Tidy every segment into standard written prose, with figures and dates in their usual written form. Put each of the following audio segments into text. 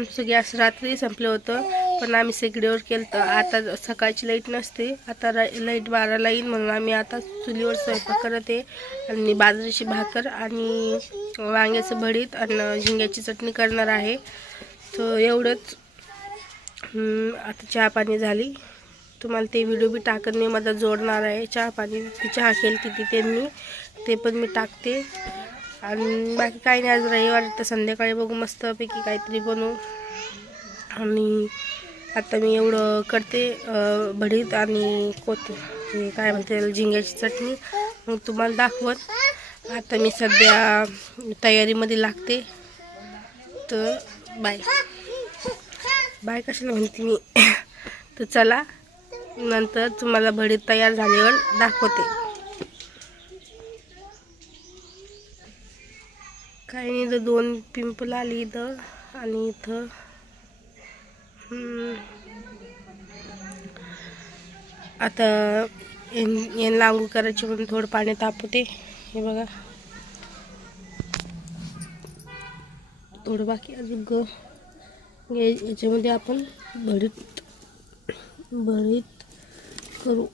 आमचं गॅस रात्री संपलं होतं, पण आम्ही शेगडीवर केलं. आता सकाळची लाईट नसते, आता लाईट 12ला येईल म्हणून आम्ही आता चुलीवर स्वयंपाक करत आहे. आणि बाजरीची भाकर आणि वांग्याचं भरीत आणि झिंग्याची चटणी करणार आहे. तर एवढंच. आता चहा पाणी झाली. तुम्हाला ते व्हिडिओ बी टाकून मी मध्ये जोडणार आहे. चहा पाणी ती चहा केली ती त्यांनी, ते पण मी टाकते. आणि बाकी काही नाही, आज रविवार तर संध्याकाळी बघू मस्तपैकी काहीतरी बनवू. आणि आता मी एवढं करते भरीत आणि हे काय म्हणते झिंग्याची चटणी, मग तुम्हाला दाखवत. आता मी सध्या तयारीमध्ये लागते. तर बाय कशाला म्हणते मी. तर चला, नंतर तुम्हाला भरीत तयार झाल्यावर दाखवते. काही नाही, इथं 2 पिंपल आली इथं आणि इथं. आता यांना आंघोळ करायची म्हणून थोडं पाणी तापवते. हे बघा, थोडं बाकी अजून याच्यामध्ये आपण भरीत करू.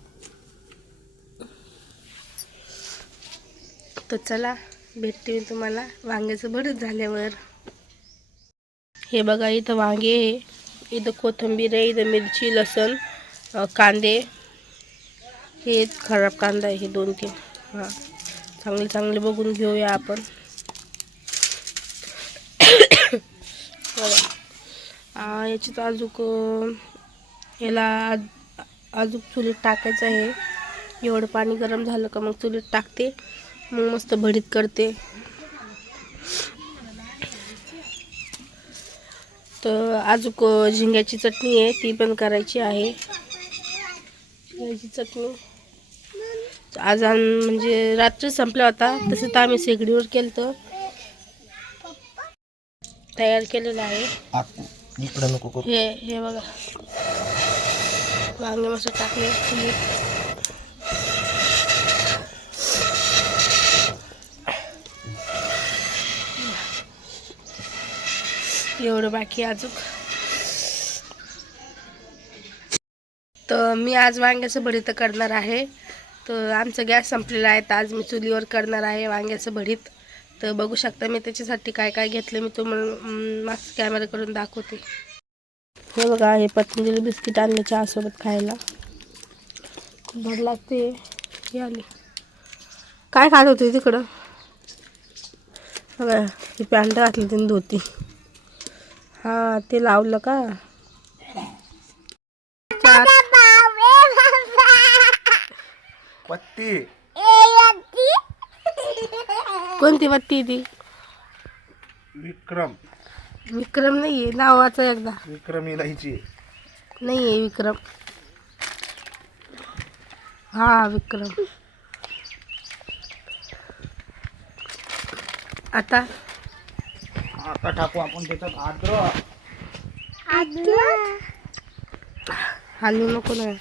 तर चला, भेटते मी तुम्हाला वांग्याचं भरीत झाल्यावर. हे बघा, इथं वांगे आहे, इथं कोथिंबीर आहे, इथं मिरची, लसूण, कांदे. हे खराब कांदा आहे, हे 2-3. हां, चांगले बघून घेऊया आपण. याच्यात याला अजून चुलीत टाकायचं आहे. एवढं पाणी गरम झालं का मग चुलीत टाकते, मग मस्त भरीत करते. तर अजून झिंग्याची चटणी आहे, ती पण करायची आहे. झिंग्याची चटणी आज म्हणजे रात्री संपला होता, तसं तर आम्ही शेगडीवर केलं, तयार केलेलं आहे. हे बघा, वांगे मस्त टाकले. एवढं बाकी अजून. तर मी आज वांग्याचं भरीत करणार आहे. तर आमचा गॅस संपलेला आहे, तर आज मी चुलीवर करणार आहे वांग्याचं भरीत. तर बघू शकता मी त्याच्यासाठी काय काय घेतलं, मी तुम्हाला मागचं कॅमेरा करून दाखवते. हे बघा, हे पतंजली बिस्किट आणले चहासोबत खायला, भर लागते. हे आले, काय खात होते तिकडं बघा. ही पॅन्ट घातली त्यांनी, धोती. हां, ते लावलं का. पत्ती कोणती पत्ती ती. विक्रम नाहीये नावाचं, एकदा विक्रम इलायची नाहीये विक्रम. हा, विक्रम. आता टाकू आपण त्याच्यात हलवू नको ना,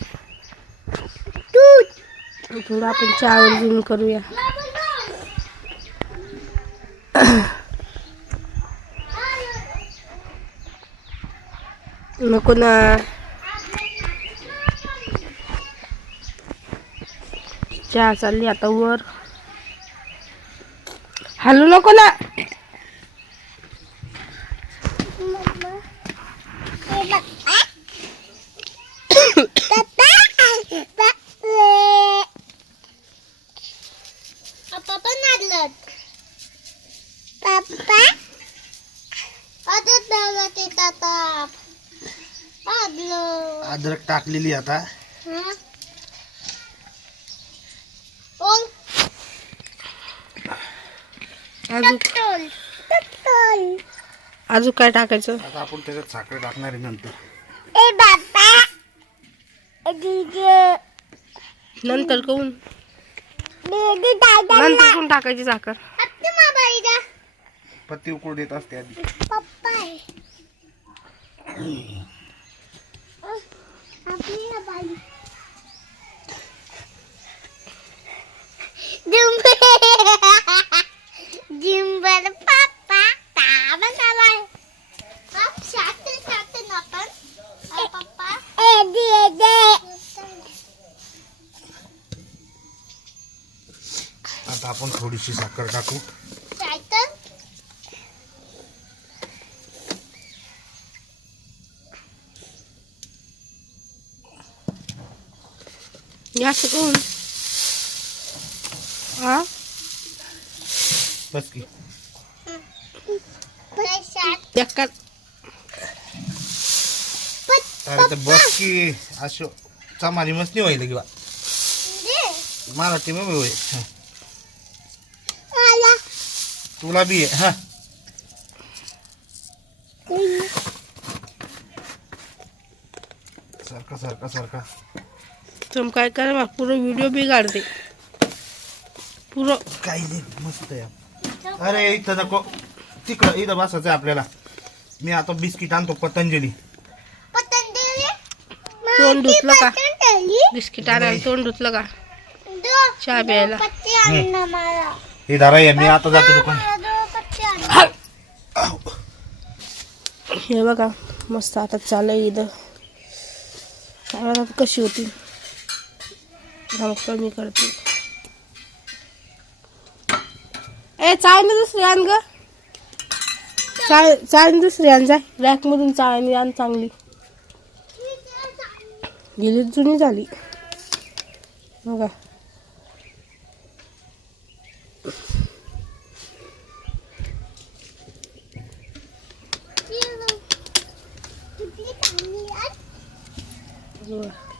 थोडं आपण चहावर झूम करूया. नको ना, चहा चालली आता वर. हलू नको ना. अद्रक टाकलेली आता. अजून काय टाकायचं. आता आपण त्याच्यात साखर टाकणार आहे नंतर. नंतर कोण नंतर कोण टाकायची साखर. पत्ती उकळू देत असते आधी. जिंबर पप्पा ताबा ताबा आपण थोडीशी साखर टाकू. जास्त करून हा बस की. एका अरे तर बस की. असं चमारी मस्त नाही व्हायला किंवा मराठी मग होय. तुला बी आहे हा. सारखा सारखा सारखा तुम काय करा मग पूर्ण व्हिडिओ बिघाडते पुरं. काही नाही मस्त आहे. अरे इथं नको तिकडं इथं बसायचं आहे आपल्याला. मी आता बिस्किट आणतो पतंजली. तोंड धुतलं का बिस्किट आणायला? तोंड धुतलं का चहा प्यायला? हे धरा आहे. मी आता जातो दुकान. हे बघा मस्त आता चालू इथं. आता कशी होती कमी करते. ए चाळ ना दुसरी आण ग. चाळ दुसरी आण. जाय रॅक मधून चाळणी आण चांगली. गेली जुनी झाली बघा.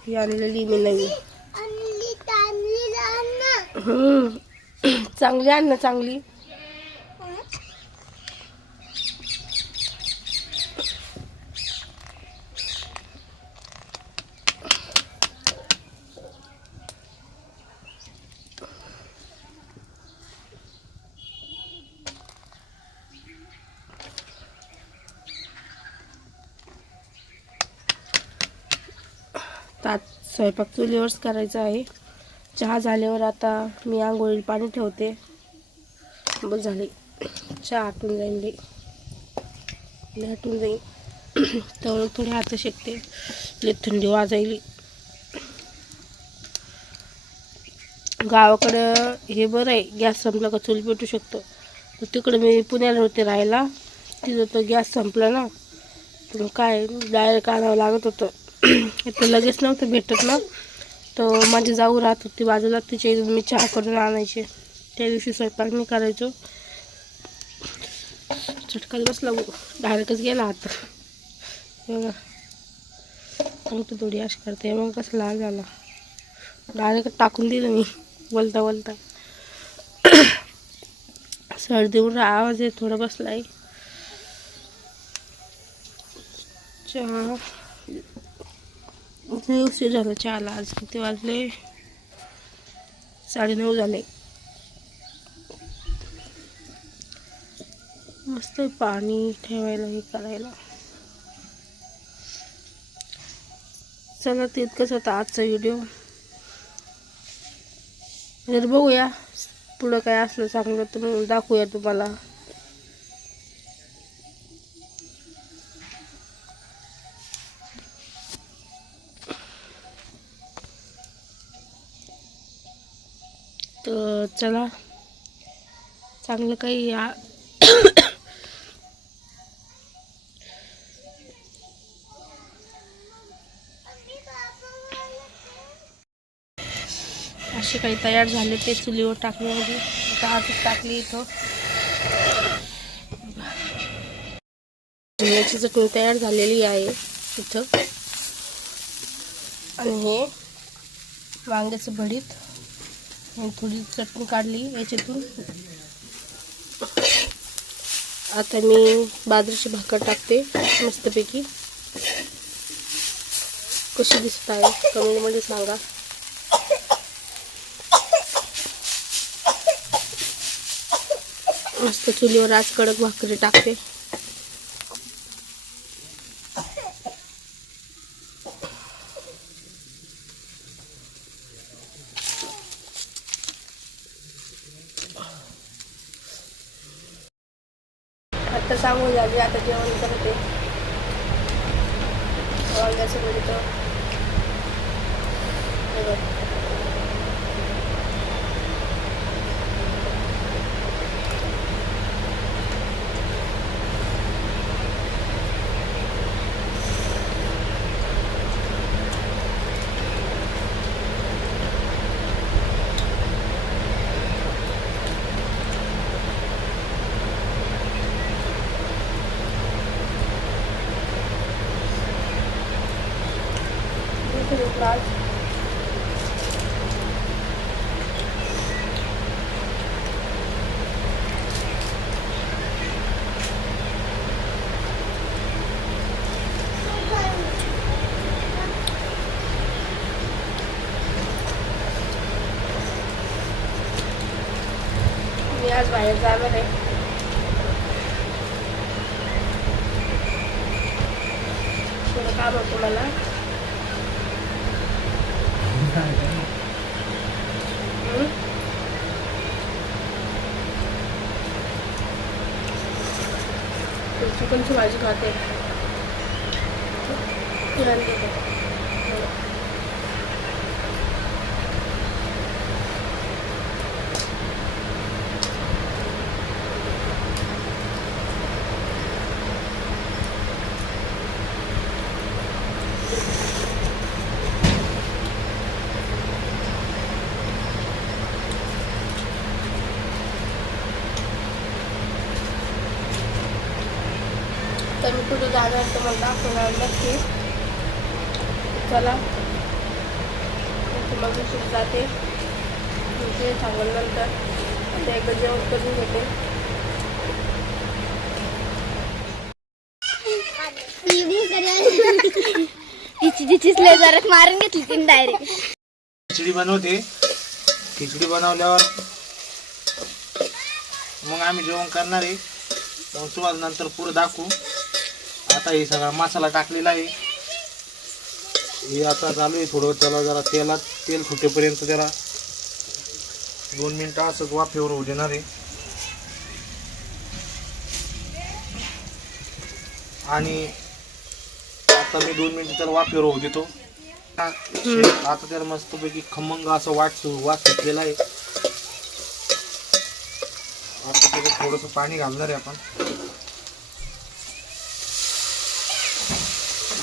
ही आणलेली मी नवी. चांगली आण ना चांगली. तात स्वयंपाक चुलीवरच करायचा आहे. चहा झाल्यावर आता मी आंघोळीला पाणी ठेवते. बस झाले. चहा आटून जाईन लई आटून जाईन. तेवढं थोडे हात शेकते. लई थंडी वाजायली. गावाकडं हे बरं आहे, गॅस संपला का चूल पेटू शकतो. तिकडं मी पुण्याला होते राहायला. तिथं तो गॅस संपला ना तर काय डायरेक्ट आणावं लागत होतं. इथं लगेच नव्हतं भेटत ना. तर माझी जाऊ राहत होती बाजूला. तिच्या इथून मी चहा करून आणायचे. त्या दिवशी स्वयंपाक मी करायचो. चटकाच बसला डायरेक्टच गेला आता बघा. मग तू थोडी अशी करते मग कसं लाल झाला. डायरेक्ट टाकून दिलं मी बोलता बोलता. सर्दीवर आवाज आहे थोडा बसलाय. चहा उशीर झाला चहाला. आज किती वाजले? 9:30 झाले. मस्त पाणी ठेवायला हे करायला. चला तितकंच होता आजचा व्हिडिओ. जर बघूया पुढं काय असलं चांगलं तर मग दाखवूया तुम्हाला. तर चला चांगलं काही असे काही तयार झाले ते चुलीवर टाकण्यामध्ये. आता आजच टाकली इथं. झुण्याची चटणी तयार झालेली आहे इथं. आणि हे वांग्याचं भरीत. थोडी चटणी काढली याच्यातून. आता मी बाजरीची भाकर टाकते मस्तपैकी. कशी दिसत आहे कमेंटमध्ये सांगा. मस्त चुलीवर आज कडक भाकरी टाकते. आता सांगू झाली. आता जेवण करते. वांग्याचं भरीत. कसं घेतलं आज. मी आज बाहेर जाणार आहे. थोडं काम होतं मला. चिकनची भाजी खाते. तर मी कुठे जाणार तर मला दाखवणार नक्की. चला मग मी जाते. ते सांगेल नंतर. आता एकदा जेवण करून घेते. तिचीच लेजरात मारून घेतली तीन डायरेक्ट. खिचडी बनवते. खिचडी बनवल्यावर मग आम्ही जेवण करणार आहे. मग तुम्हाला नंतर पुढे दाखवू. आता हे सगळा मसाला टाकलेला आहे. हे आता चालू आहे थोडं. त्याला जरा तेल फुटेपर्यंत त्याला 2 मिनिटं असंच वाफेवर होऊ देणार आहे. आणि आता मी 2 मिनिटं त्याला वाफेवर होऊ देतो. आता त्याला मस्तपैकी खमंग असं वाट सुटलेला आहे. आता त्याच्यात थोडंसं पाणी घालणार आहे आपण.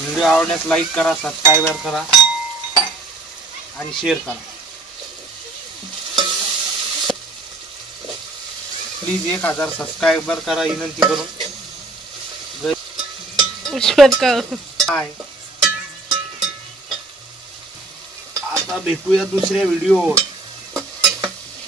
व्हिडिओ आवडल्यास लाईक करा, सबस्क्राईब करा आणि शेअर करा. प्लीज 1000 सबस्क्रायबर करा विनंती करून. हाय. आता भेटूया दुसऱ्या व्हिडिओ.